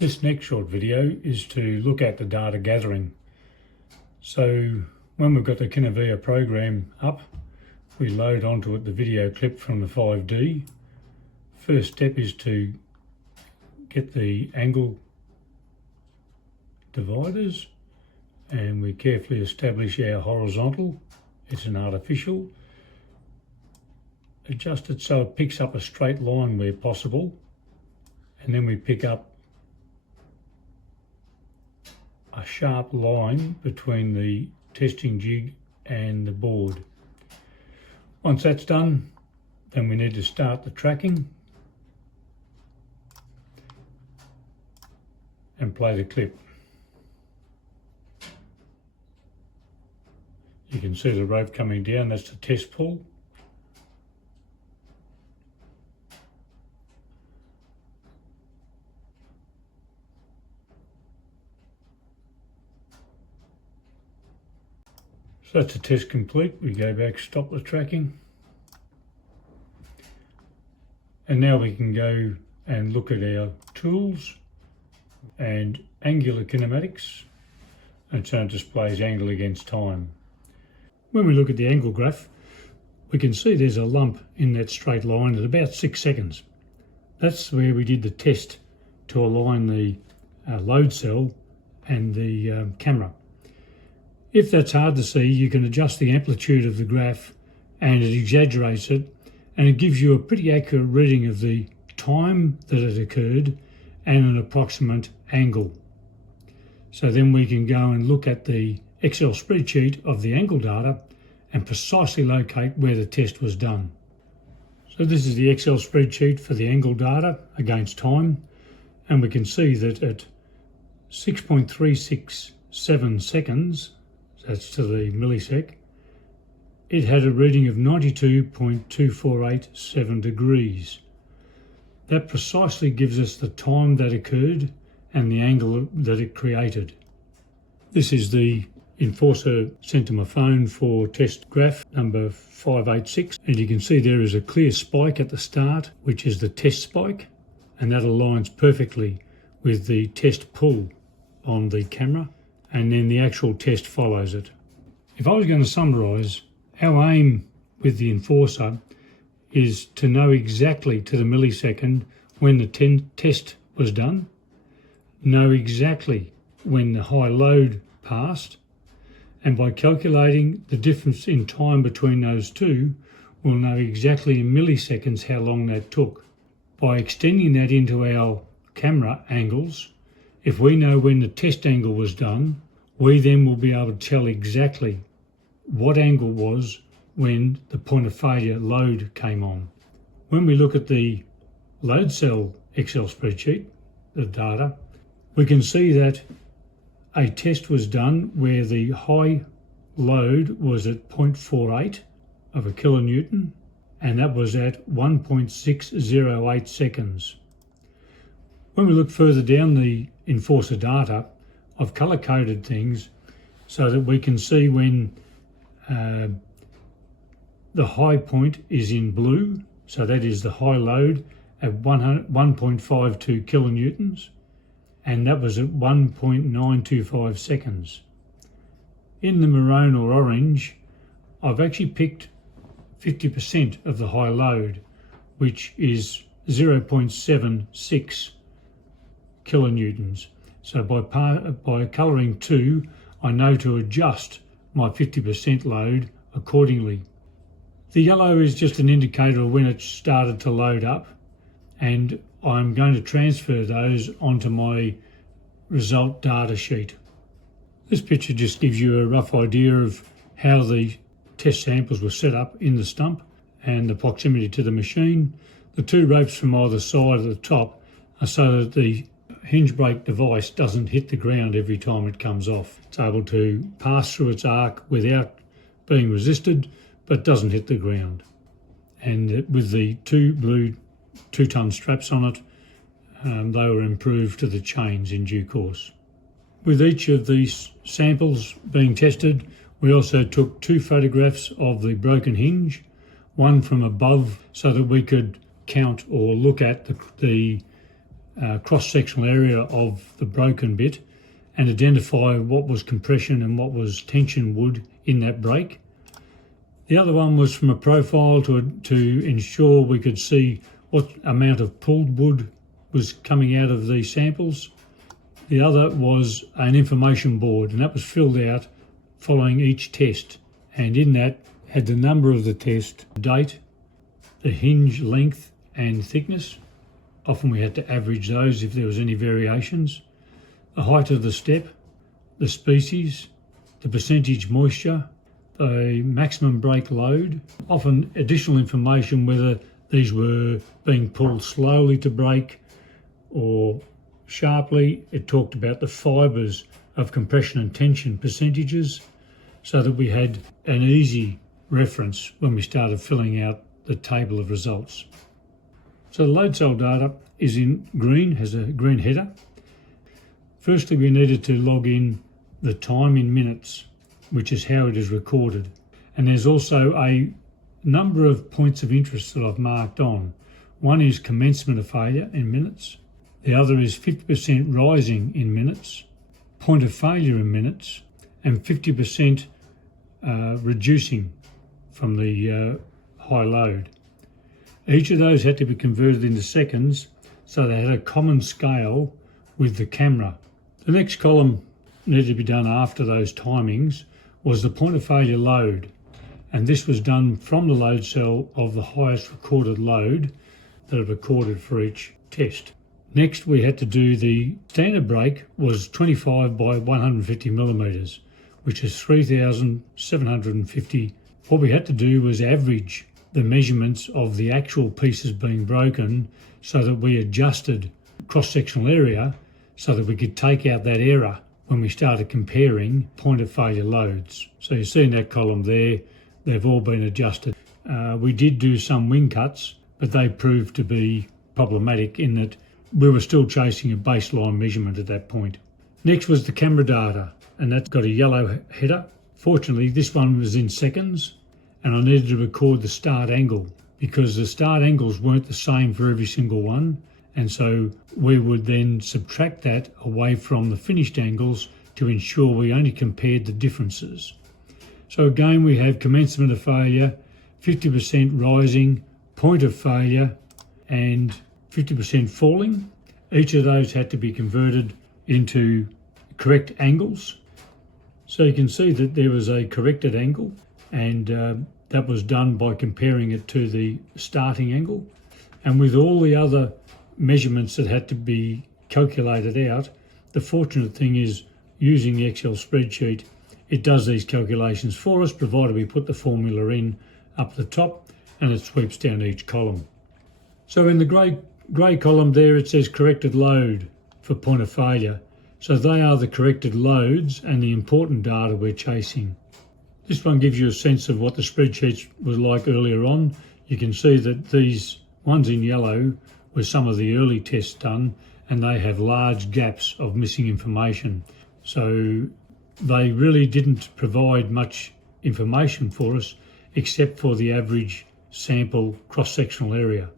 This next short video is to look at the data gathering. So when we've got the Kinevia program up, we load onto it the video clip from the 5D. First step is to get the angle dividers, and we carefully establish our horizontal. It's an artificial. Adjust it so it picks up a straight line where possible, and then we pick up a sharp line between the testing jig and the board. Once that's done, then we need to start the tracking and play the clip. You can see the rope coming down, that's the test pull. So that's the test complete. We go back, stop the tracking. And now we can go and look at our tools and angular kinematics. And so it displays angle against time. When we look at the angle graph, we can see there's a lump in that straight line at about 6 seconds. That's where we did the test to align the load cell and the camera. If that's hard to see, you can adjust the amplitude of the graph and it exaggerates it, and it gives you a pretty accurate reading of the time that it occurred and an approximate angle. So then we can go and look at the Excel spreadsheet of the angle data and precisely locate where the test was done. So this is the Excel spreadsheet for the angle data against time, and we can see that at 6.367 seconds, that's to the millisec, it had a reading of 92.2487 degrees. That precisely gives us the time that occurred and the angle that it created. This is the Enforcer sent to my phone for test graph number 586, and you can see there is a clear spike at the start, which is the test spike, and that aligns perfectly with the test pull on the camera, and then the actual test follows it. If I was going to summarise, our aim with the Enforcer is to know exactly to the millisecond when the test was done, know exactly when the high load passed, and by calculating the difference in time between those two, we'll know exactly in milliseconds how long that took. By extending that into our camera angles, if we know when the test angle was done, we then will be able to tell exactly what angle was when the point of failure load came on. When we look at the load cell Excel spreadsheet, the data, we can see that a test was done where the high load was at 0.48 of a kilonewton, and that was at 1.608 seconds. When we look further down the Enforcer data, I've colour-coded things so that we can see when the high point is in blue, so that is the high load at 1.52 kilonewtons, and that was at 1.925 seconds. In the maroon or orange, I've actually picked 50% of the high load, which is 0.76 kilonewtons. So by colouring 2, I know to adjust my 50% load accordingly. The yellow is just an indicator of when it started to load up, and I'm going to transfer those onto my result data sheet. This picture just gives you a rough idea of how the test samples were set up in the stump and the proximity to the machine. The two ropes from either side of the top are so that the hinge brake device doesn't hit the ground every time it comes off. It's able to pass through its arc without being resisted, but doesn't hit the ground. And with the two blue 2-ton straps on it, they were improved to the chains in due course. With each of these samples being tested, we also took 2 photographs of the broken hinge, one from above so that we could count or look at the cross-sectional area of the broken bit and identify what was compression and what was tension wood in that break. The other one was from a profile to ensure we could see what amount of pulled wood was coming out of these samples. The other was an information board, and that was filled out following each test, and in that had the number of the test, the date, the hinge length and thickness. Often we had to average those if there was any variations. The height of the step, the species, the percentage moisture, the maximum break load, often additional information whether these were being pulled slowly to break or sharply. It talked about the fibres of compression and tension percentages so that we had an easy reference when we started filling out the table of results. So the load cell data is in green, has a green header. Firstly, we needed to log in the time in minutes, which is how it is recorded. And there's also a number of points of interest that I've marked on. One is commencement of failure in minutes. The other is 50% rising in minutes, point of failure in minutes, and 50% reducing from the high load. Each of those had to be converted into seconds, so they had a common scale with the camera. The next column needed to be done after those timings was the point of failure load, and this was done from the load cell of the highest recorded load that are recorded for each test. Next, we had to do the standard break was 25 by 150 millimetres, which is 3,750. What we had to do was average the measurements of the actual pieces being broken so that we adjusted cross-sectional area so that we could take out that error when we started comparing point of failure loads. So you see in that column there, they've all been adjusted. We did do some wing cuts, but they proved to be problematic in that we were still chasing a baseline measurement at that point. Next was the camera data, and that's got a yellow header. Fortunately, this one was in seconds, and I needed to record the start angle because the start angles weren't the same for every single one. And so we would then subtract that away from the finished angles to ensure we only compared the differences. So again, we have commencement of failure, 50% rising, point of failure, and 50% falling. Each of those had to be converted into correct angles. So you can see that there was a corrected angle, and that was done by comparing it to the starting angle. And with all the other measurements that had to be calculated out, the fortunate thing is using the Excel spreadsheet, it does these calculations for us, provided we put the formula in up the top, and it sweeps down each column. So in the grey column there, it says corrected load for point of failure. So they are the corrected loads and the important data we're chasing. This one gives you a sense of what the spreadsheet was like earlier on. You can see that these ones in yellow were some of the early tests done, and they have large gaps of missing information. So they really didn't provide much information for us except for the average sample cross-sectional area.